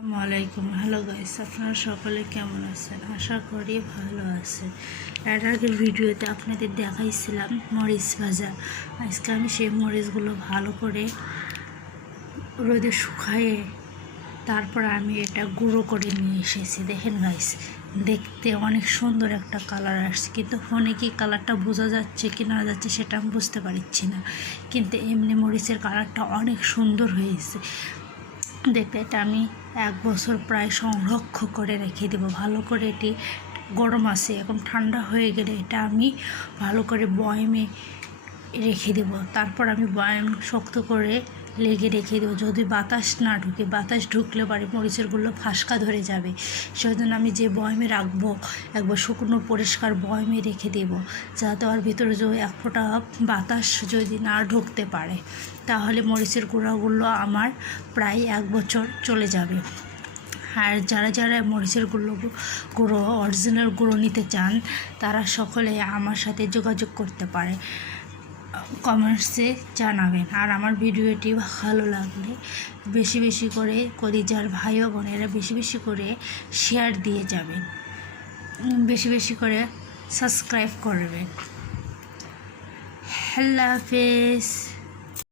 আসসালামাইকুম। Hello guys, আপনারা সকলে কেমন আছেন? আশা করি ভালো আছেন। এর আগের ভিডিওতে আপনাদের দেখাইছিলাম মরিচ ভাজা। আজকে আমি সেই মরিচগুলো ভালো করে রোদে শুকায়ে তারপর আমি এটা গুঁড়ো করে নিয়ে এসেছি। দেখেন গাইস, দেখতে অনেক সুন্দর একটা কালার আসছে, কিন্তু ফোনে কি কালারটা বোঝা যাচ্ছে কি না যাচ্ছে সেটা আমি বুঝতে পারছি না। কিন্তু এমনি মরিচের কালারটা অনেক সুন্দর হয়েছে দেখতে। এটা আমি 1 বছর প্রায় সংরক্ষণ করে রেখে দেবো ভালো করে। এটি গরম আছে, এখন ঠান্ডা হয়ে গেলে এটা আমি ভালো করে বয়ামে রেখে দেবো। তারপর আমি বয়াম শক্ত করে লেগে রেখে দেবো। যদি বাতাস না ঢুকে, বাতাস ঢুকলে পারে মরিচেরগুলো ফাঁসকা ধরে যাবে। সেজন্য আমি যে বয়ামে রাখবো একবার শুকনো পরিষ্কার বয়ামে রেখে দেবো, যাতে ওর ভিতরে যে এক ফোঁটা বাতাস যদি না ঢুকতে পারে, তাহলে মরিচের গুঁড়াগুলো আমার প্রায় 1 বছর চলে যাবে। আর যারা মরিচের গুঁড়ো অরিজিনাল গুঁড়ো নিতে চান, তারা সকলে আমার সাথে যোগাযোগ করতে পারে, কমেন্টসে জানাবেন। আর আমার ভিডিওটি ভালো লাগলে বেশি বেশি করে কলিজার ভাই ও বোনেরা বেশি বেশি করে শেয়ার দিয়ে যাবেন, বেশি বেশি করে সাবস্ক্রাইব করবেন। আল্লাহ হাফেজ।